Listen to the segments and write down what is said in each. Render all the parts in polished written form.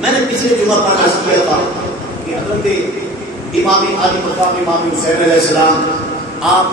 میں نے پچھلے جمعہ پر عرض کیا تھا کہ حضرت امام علی مقام امام حسین علیہ السلام آپ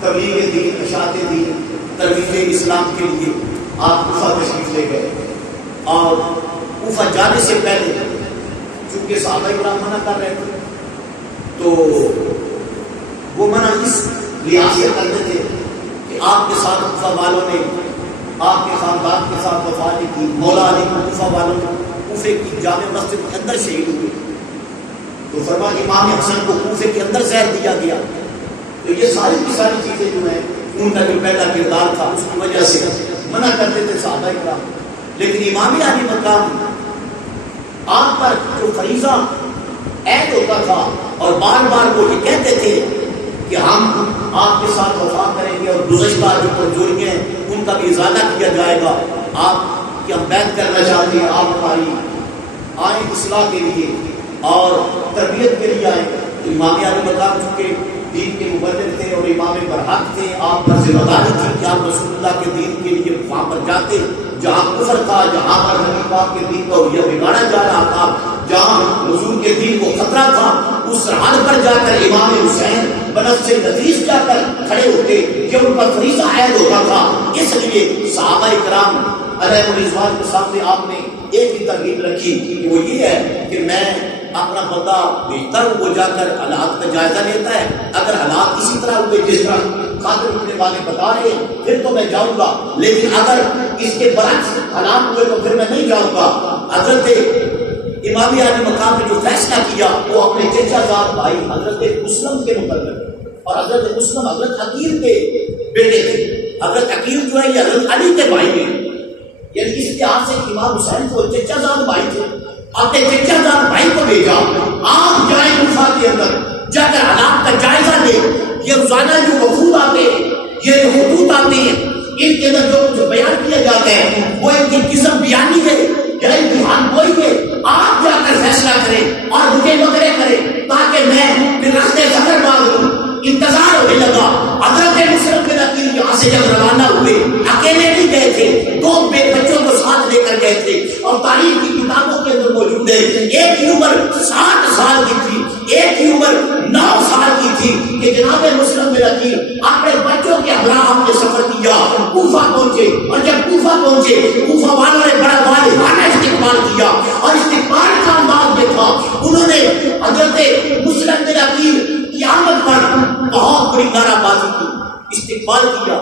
تبلیغ دین، اشاعت دین، ترویج اسلام کے لیے آپ کوفہ تشریف لے گئے، اور کوفہ جانے سے پہلے چونکہ صحابہ کرام منع کر رہے تھے تو وہ منع اس لحاظ سے کرتے تھے کہ آپ کے ساتھ کوفہ والوں نے، آپ کے خاندان کے ساتھ وفا کی، مولا علی کوفہ والوں نے کوفے کی جامع مسجد کے اندر شہید ہوئے، تو فرمایا امام حسن کو کوفے کے اندر زہر دیا گیا۔ تو یہ ساری کی ساری چیزیں جو ہیں ان کا جو پہلا کردار تھا اس کی وجہ سے منع کرتے تھے صحابہ کرام، لیکن امام علی مقام آپ پر جو فریضہ عید ہوتا تھا اور بار بار وہ یہ کہتے تھے کہ ہم آپ کے ساتھ وفا کریں گے اور گزشتہ جو کمزوریاں ہیں ان کا بھی ازالہ کیا جائے گا، آپ کی ہم بیعت کرنا چاہتے ہیں، آپ ہماری آئیں اصلاح کے لیے اور تربیت کے لیے آئیں۔ تو امام علی مقام چونکہ دین کے مبلغ تھے اور امام برحق تھے، آپ پر ذمہ داری تھی کہ آپ رسول اللہ کے دین کے لیے وہاں پر جاتے جہاں کفر تھا، جہاں پر نبی پاک کے دین کو یہ بگاڑا جا رہا تھا، جہاں حضور کے دین کو خطرہ تھا، اس سرحد پر جا کر امام حسین بنفس سے نفیس جا کر کھڑے ہوتے، یہ ان پر فریضہ عائد ہوتا تھا۔ اس لیے صحابہ کرام علیہ الرضوان کے سامنے آپ نے ایک ہی ترغیب رکھی کہ وہ یہ ہے کہ میں اپنا بندہ بہتر وہ جا کر حالات کا جائزہ لیتا ہے، اگر حالات اسی طرح ہوئے جس طرح خاطر اٹھنے والے بتا رہے ہیں پھر تو میں جاؤں گا، لیکن اگر اس کے برعکس حالات ہوئے تو پھر میں نہیں جاؤں گا۔ حضرت امام علی مقام نے جو فیصلہ کیا وہ اپنے چچا زاد بھائی حضرت مسلم کے متعلق، اور حضرت مسلم حضرت عقیل کے بیٹے تھے، حضرت عقیل جو ہے یہ حضرت علی کے بھائی ہیں، یعنی اس لحاظ سے امام حسین کو چچا زاد بھائی تھے، اپنے چچا زاد بھائی کو بھیجا، آپ جائیں کوفہ کے اندر جا کر حالات کا جائزہ لیں، یہ روزانہ جو وفود آتے ہیں، یہ خطوط آتے ہیں، ان کے اندر جو کچھ بیان کیا جاتا ہے وہ ان کی قسم بیانی ہے یا امتحان کوئی ہے، آپ جا کر فیصلہ کریں اور مجھے مطلع کریں تاکہ میں پھر راستے سفر معلوم۔ انتظار ہونے لگا، حضرت مسلم بن عقیل یہاں سے جب روانہ ہوئے اکیلے نہیں گئے تھے، دو بچوں کو ساتھ لے کر گئے تھے، اور تاریخ کی کتابوں کے اندر موجود ہے ایک کی عمر 60 سال کی تھی، ایک کی عمر 9 سال کی تھی کہ جناب مسلم بن عقیل اپنے بچوں کے ہمراہ ہم نے سفر کیا، کوفہ پہنچے، اور جب کوفہ پہنچے کوفہ والوں نے بڑا والہانہ استقبال کیا، اور استقبال کا انداز یہ تھا انہوں نے حضرت مسلم بن عقیل کی آمد پر بہت بڑی نعرہ بازی کی، استقبال کیا،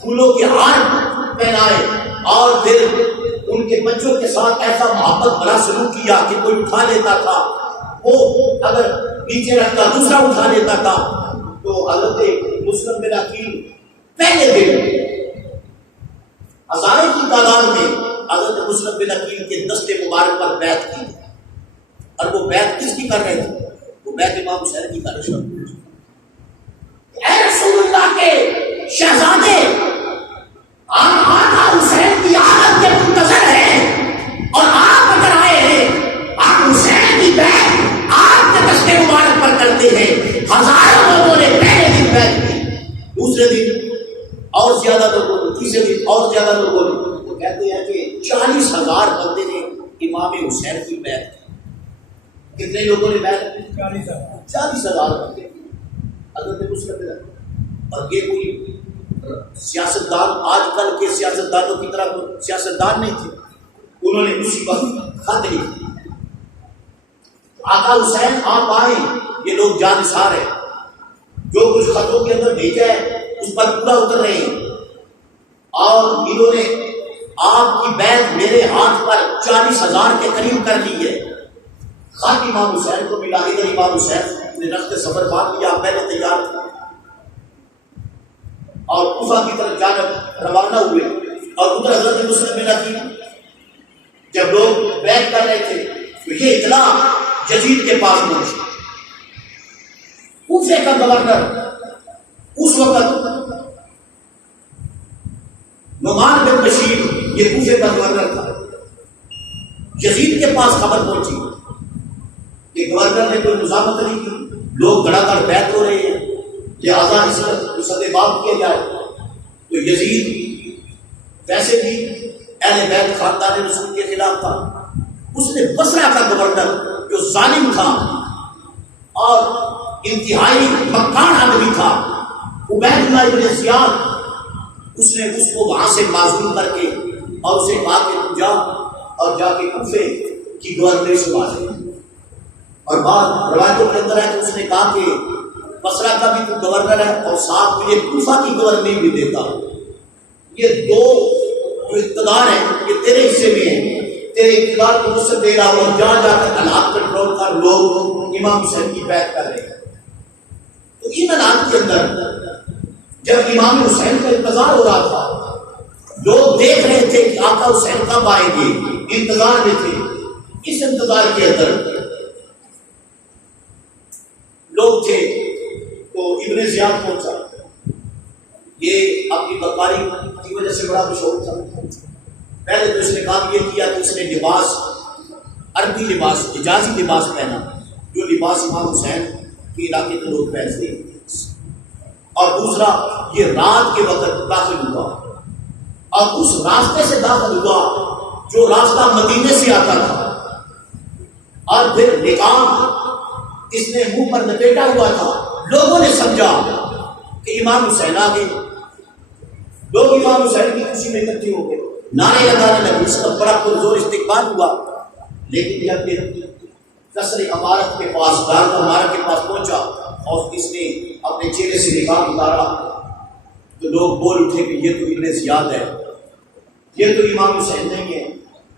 پھولوں کے ہار پہنائے، اور پھر ان کے بچوں کے ساتھ ایسا محبت بھرا سلوک کیا کہ کوئی اٹھا لیتا تھا وہ اگر نیچے رکھتا دوسرا اٹھا لیتا تھا۔ تو حضرت مسلم بن عقیل پہلے دن ہزاروں کی تعداد میں حضرت مسلم بن عقیل کے دستے مبارک پر بیعت کی، اور وہ بیعت کس کی کر رہے تھے؟ وہ بیعت امام حسین کی کر رہے تھے۔ اے رسول اللہ کے شہزادے، آپ آقا حسین کی عادت کے منتظر ہیں، اور آپ اگر آئے ہیں آپ حسین کی بیعت آپ کے دستے مبارک پر کرتے ہیں۔ ہزاروں لوگوں نے پہلے دن بیعت کی، دوسرے دن اور زیادہ لوگوں نے، تیسرے دن اور زیادہ لوگوں نے، وہ کہتے ہیں کہ 40,000 بندے نے امام حسین کی بیعت کی۔ کتنے لوگوں نے بیعت کی؟ 40,000 بندے، حضرت مسلم۔ اور یہ کوئی سیاستدان آج کل کے سیاستدانوں کی طرح سیاستدان نہیں تھے، انہوں نے اسی وقت خط لکھی، آقا حسین آپ آئیں، یہ لوگ جانثار ہیں، جو کچھ خطوں کے اندر بھیجا ہے اس پر پورا اتر رہے ہیں، اور انہوں نے آپ کی بیعت میرے ہاتھ پر 40,000 کے قریب کر لی ہے۔ خط امام حسین کو ملا، ادھر امام حسین نے رخت سفر باندھ لیا، پہلے تیار تھے، اور کوفہ کی طرف جا کر روانہ ہوئے، اور ادھر حضرت مسلم بن عقیل جب لوگ بیعت کر رہے تھے تو یہ اطلاع یزید کے پاس پہنچی۔ کوفے کا گورنر اس وقت نعمان بن بشیر، یہ کوفے کا گورنر تھا، یزید کے پاس خبر پہنچی کہ گورنر نے کوئی مزاحمت نہیں کی، لوگ گڑا گڑ بیعت ہو رہے ہیں، لہٰذا اس باب کیا جائے۔ تو یزید ویسے بھی اہل بیت خاندان رسول کے خلاف تھا، اس نے بصرہ کا گورنر جو ظالم تھا اور انتہائی مکار آدمی تھا عبید اللہ ابن زیاد، اس نے اس کو وہاں سے معزول کر کے اور اسے کہا کہ تم جا اور جا کے کوفے کی گورنری سنبھال لے۔ اور بعض روایتوں کے اندر ہے کہ اس نے کہا کہ بصرہ کا بھی تو گورنر ہے اور ساتھ مجھے کوفہ کی گورنری بھی دیتا ہوں۔ یہ دو جو اقتدار ہیں یہ تیرے حصے میں ہیں، تیرے اقتدار کو مجھ سے دے رہا ہوں، اور جہاں جا کر حالات کنٹرول کر لوگ امام حسین کی بیعت کر رہے ہیں۔ تو ان حالات کے اندر جب امام حسین کا انتظار ہو رہا تھا، لوگ دیکھ رہے تھے کہ آقا حسین کب آئیں گے، انتظار میں تھے۔ اس انتظار کے اندر لوگ تھے تو ابن زیاد پہنچا، یہ اپنی بکاری کی وجہ سے بڑا مشہور تھا۔ پہلے تو اس نے کام یہ کیا کہ اس نے لباس، عربی لباس، حجازی لباس پہنا، جو لباس امام حسین کے علاقے کے لوگ پہنتے ہیں، اور دوسرا یہ رات کے وقت داخل ہوا اور اس راستے سے داخل ہوا جو راستہ مدینے سے آتا تھا، اور پھر نقاب اس نے منہ پر لپیٹا ہوا تھا۔ لوگوں نے سمجھا کہ امام حسین آ گئے، لوگ امام حسین کی خوشی میں اکٹھے ہو گئے، نعرے لگانے لگے، اس کا بڑا پرزور استقبال ہوا۔ لیکن جب یہ قصر عمارت کے پاس، دار عمارت کے پاس پہنچا اور اس نے اپنے چہرے سے نقاب اتارا تو لوگ بول اٹھے کہ یہ تو ابن زیاد ہے، یہ تو امام حسین نہیں ہے،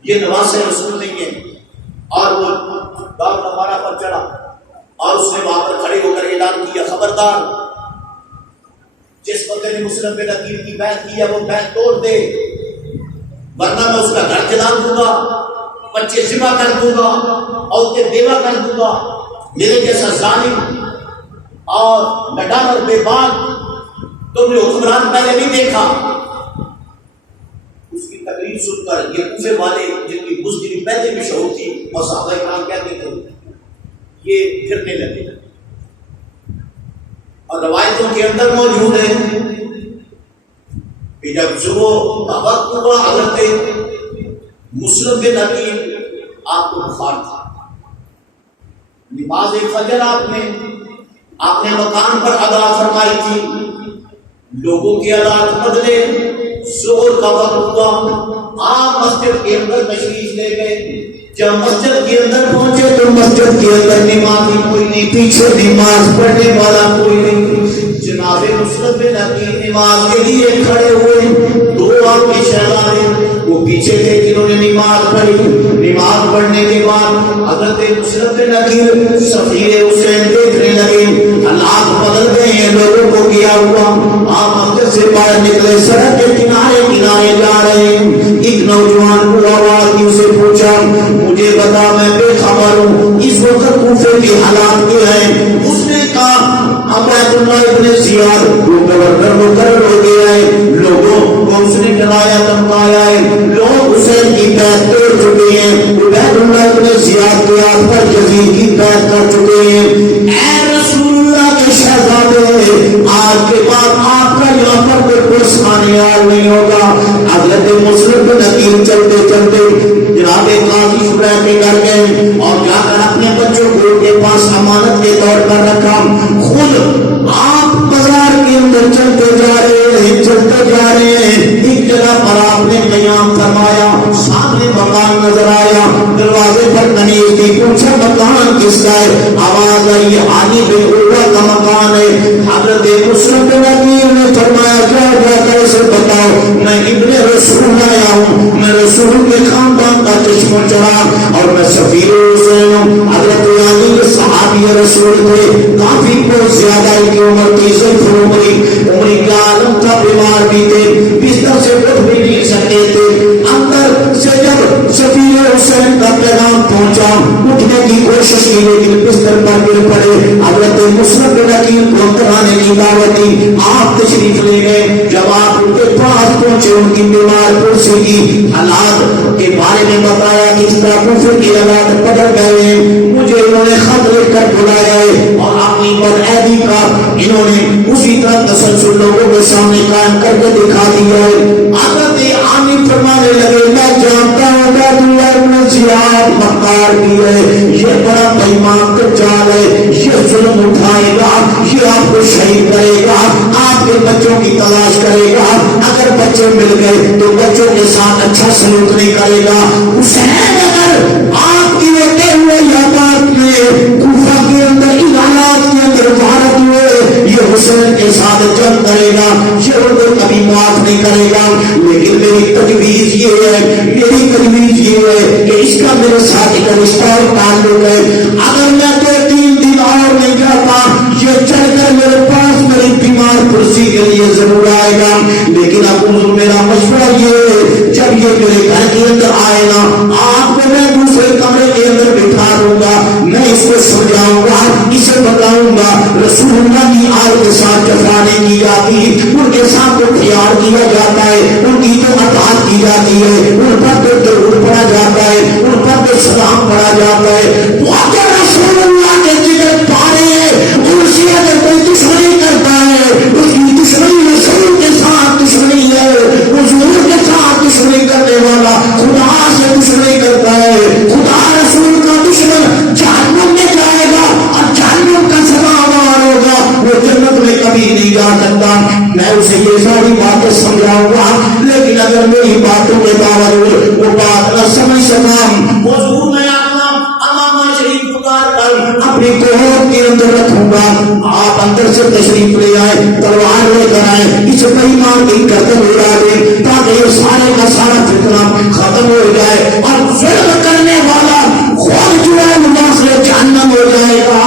یہ نواز رسول نہیں ہے۔ اور وہ دار عمارت پر چڑھا اور اس نے وہاں پر کھڑے ہو کر اعلان کیا، خبردار جس بندے نے مسلم بن عقیل کی بیعت کی ہے وہ بیعت توڑ دے، ورنہ میں اس کا گھر جلا دوں گا، بچے ذبح کر دوں گا، عورتیں بیوہ کر دوں گا۔ میرے جیسا ظالم اور لڈان اور بے باک تم نے حکمران پہلے نہیں دیکھا۔ اس کی تقریر سن کر یہ کوفے والے جن کی بزدلی پہلے بھی شہور تھی اور صحابہ کرام کہتے تھے، یہ پھرنے لگے۔ اور روایتوں کے اندر موجود ہے کہ جب صبح کا وقت ہوا حضرت مسلم بن عقیل آپ کو بخار تھا، نماز فجر آپ نے مکان پر ادا فرمائی تھی، لوگوں کے حالات بدلے، ظہر کا وقت ہوا، آپ مسجد کے اندر تشریف لے گئے۔ جب مسجد کے اندر پہنچے تو مسجد کے اندر نمازی کوئی نہیں، پیچھے نماز پڑھنے والا کوئی نہیں۔ جناب مسلم بن عقیل نماز کے لیے کھڑے ہوئے، دو آپ کے شہزادے وہ پیچھے تھے جنہوں نے نماز پڑھی۔ نماز پڑھنے کے بعد حضرت مسلم بن عقیل سفیر حسین دیکھنے لگے، حالات بدل گئے ہیں، لوگوں کو کیا ہوا۔ آپ مسجد سے باہر نکلے، سڑک کے کنارے کنارے جا رہے ہیں۔ ایک نوجوان کو آواز دی، اسے پوچھا مجھے بتا، میں بے خبر ہوں اس وقت کوفے کے حالات کیا ہیں۔ اس نے کہا عبید اللہ ابن زیاد وہ گورنر مقرر ہو گیا ہے، لوگوں کو اس نے ڈرایا دھمکایا ہے، لوگ حسین کی بیعت توڑ چکے ہیں، عبید اللہ ابن زیاد کے ہاتھ پر یزید کی بیعت کر چکے ہیں۔ اے رسول اللہ کے شہزادے، آج کے بعد آپ کا یہاں پر کوئی سانیال نہیں ہوگا۔ حضرت مسلم بن عقیل چلتے چلتے جناب قاضی شبرہ کے گھر گئے اور جا کر اپنے بچوں کو کے پاس امانت کے طور پر رکھا۔ خود آپ بازار کے اندر چلتے جا رہے ہیں، چلتے جا رہے ہیں، ایک جگہ پر آپ نے قیام فرمایا، سامنے مکان نظر آیا، دروازے پر کنیز کی پوچھا مکان کس کا ہے؟ آواز آئی حاجی بن عروہ کا مکان ہے۔ حضرت مسلم بن عقیل نے فرمایا کیا ہوا، کیسے بتاؤ؟ میں ابن رسول آیا ہوں، میں رسول کے خاندان کا چشمہ چڑھا اور میں سفیر حسین ہوں۔ حضرت علی کے صحابی رسول تھے، کافی بہت زیادہ ان کی عمر تھی، عمری کا عالم کا، بیمار بھی تھے، بستر سے اٹھ بھی نہیں سکتے تھے۔ اندر سے جب سفیر حسین کا پیغام پہنچا، اٹھنے کی کوشش کی لیکن بستر پر گر پڑے۔ حضرت مسلم بن عقیل کو اندر آنے کی دعوت دی، آپ تشریف لے گئے۔ جب آپ ان کے پاس پہنچے، ان کی بیمار کرسی کی حالات کے بارے میں بتایا کہ اس طرح کفر کی حالات بدل گئے ہیں، مجھے انہوں نے خط لکھ کر بلایا ہے اور اپنی بدعہدی کا انہوں نے اسی طرح تسلسل لوگوں کے سامنے قائم کر کے دکھا دیا ہے۔ حضرت عامر بھی فرمانے لگے میں جانتا ہوں کہ ابن زیاد مکار بھی ہے، یہ بڑا بےمان کا چال ہے، یہ ظلم اٹھائے گا، یہ آپ کو شہید کرے گا، آپ کے بچوں کی تلاش کرے گا، اگر بچے مل گئے تو بچوں کے ساتھ اچھا سلوک نہیں کرے گا۔ حسین اگر آپ کی ہوتے ہوئے یادات میں کوفہ کے اندر ان حالات کے اندر غارت ہوئے، یہ حسین کے ساتھ جنگ کرے گا، یہ ان کو کبھی معاف نہیں کرے گا۔ لیکن میری تجویز یہ ہے، میری تجویز یہ ہے کہ اس کا میرے ساتھ ایک رشتہ اور تعلق ہے، اگر میں 2-3 دن اور نہیں جاتا یہ چڑھ کر میرے پاس میری بیمار پرسی کے لیے ضرور آئے گا۔ لیکن اب میرا مشورہ یہ ہے جب یہ میرے گھر کے اندر آئے گا آپ کو میں دوسرے کمرے کے اندر بٹھا دوں گا، میں اس کو سمجھاؤں گا، اسے بتاؤں گا رسول اللہ کی آل کے ساتھ جفا نہیں کی جاتی، ان کے ساتھ تو پیار کیا جاتا ہے، ان کی تو اطاعت کی جاتی ہے، ان پر تو درود پڑھا جاتا ہے، ان پر تو سلام پڑھا جاتا ہے۔ وہ اگر رسول اللہ کے جگر پارے ان سے اگر کوئی دشمنی کرتا ہے اس کی دشمنی رسول کے ساتھ دشمنی ہے، حضور کے ساتھ دشمنی کرنے والا خدا سے دشمنی کرتا ہے، خدا رسول کا دشمن جہنم میں جائے گا اور جہنم کا سزاوار ہوگا، وہ جنت میں کبھی نہیں جا سکتا۔ میں اسے یہ ساری باتیں سمجھاؤں گا، لیکن اگر میری باتوں کے باوجود وہ بات نہ سمجھ سکا حضور میں امام شریف پکار کر اپنی کوہر کے اندر رکھوں گا، آپ اندر سے تشریف لے آئے، تلوار لے کر آئے، اس بےمان کی گردن اڑا دیں تاکہ یہ سارے کا سارا فتنہ ختم ہو جائے اور ظلم کرنے والا خود جو ہے مداخلے جہنم ہو جائے گا۔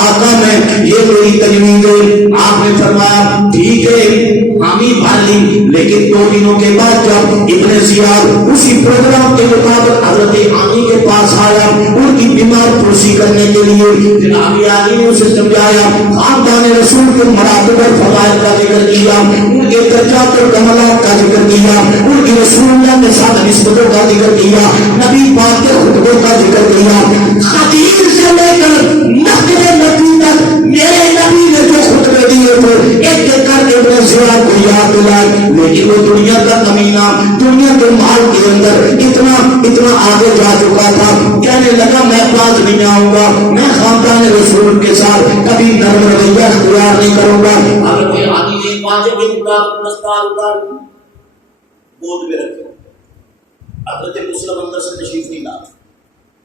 آقا میں یہ میری تجویز ہے۔ آپ نے فرمایا ٹھیک ہے حامی بھالی، لیکن 2 دنوں کے بعد جب ابن زیاد اسی پروگرام کے مطابق حضرت علی کے پاس آیا ان کی بیمار پرسی کرنے کے لیے، جناب علی نے اسے سمجھایا، خاندان رسول کے مراتب اور فضائل کا ذکر کیا، ان کے درجات اور کمالات کا ذکر کیا، ان کی رسول اللہ کے ساتھ نسبتوں کا ذکر کیا، نبی پاک کے خطبوں کا ذکر کیا، خطیر سے لے کر مسجد نبی تک میرے نبی نے جو خطبے دیے تھے ایک ایک کر کے ابن زیاد کو یاد دلائے۔ لیکن وہ دنیا کا کمینہ دنیا کے مال کے اندر اتنا آگے جا چکا تھا، کہنے لگا میں باز نہیں آؤں گا، میں خاندان رسول کے ساتھ کبھی نرم رویہ اختیار نہیں کروں گا۔ اگر کوئی آدمی نے واجب کے مطابق دستار اتار گود میں رکھے، حضرت مسلم اندر سے تشریف نہیں لایا،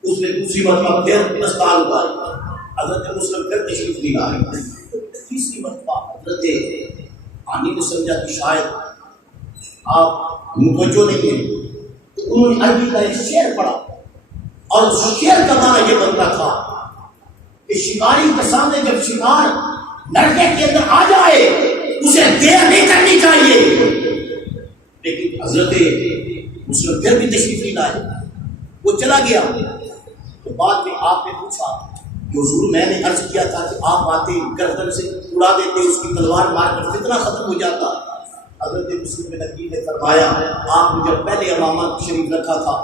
اس نے دوسری مرتبہ پھر دستار اتاری، حضرت مسلم پھر تشریف نہیں لائے، تیسری مرتبہ حضرت علی نے سمجھا کہ شاید آپ متوجہ نہیں ہیں، تو انہوں نے عربی کا ایک شعر پڑھا اور شعر کا معنی یہ بنتا تھا کہ شکاری کے سامنے جب شکار لڑکے کے اندر آ جائے اسے دیر نہیں کرنی چاہیے، لیکن حضرت مسلم پھر بھی تشریف نہیں لائے، وہ چلا گیا۔ تو بعد میں آپ نے پوچھا کہ حضور میں نے عرض کیا تھا کہ آپ آتے گردن سے اڑا دیتے، اس کی تلوار مار کر فتنہ ختم ہو جاتا۔ حضرت مسلم بن عقیل نے فرمایا آپ نے جب پہلے امامت شریف رکھا تھا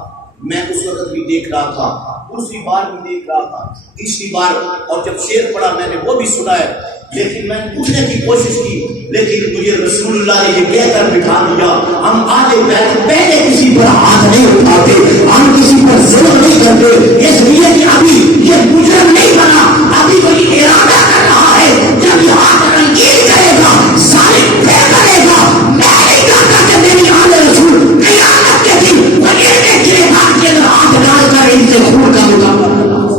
میں اس وقت بھی دیکھ رہا تھا، دوسری بار بھی دیکھ رہا تھا، تیسری بار، اور جب شعر پڑھا میں نے وہ بھی سنا ہے، لیکن میں نے پوچھنے کی کوشش کی لیکن مجھے رسول اللہ نے یہ کہہ کر بٹھا دیا ہم آگے پہلے کسی پر ہاتھ نہیں اٹھاتے، ہم کسی پر ظلم نہیں کرتے، اس لیے کہ ابھی یہ مجرم نہیں بنا، ابھی تو یہ ارادہ کر رہا ہے جب یہ ہاتھ رنگین کرے گا ظالم پھر کرے گا، میں نہیں کہتا کہ میری آل رسول قیامت کے دن وہ ایک کے ہاتھ کے اندر ہاتھ ڈال کر ان سے خون کا مقابلہ کرنا۔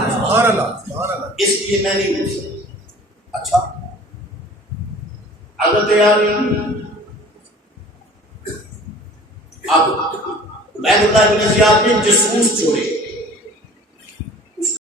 سبحان اللہ، اس لیے میں نہیں پوچھتا۔ اچھا حضرت علی اب عبید اللہ بن زیاد نے جاسوس چھوڑے،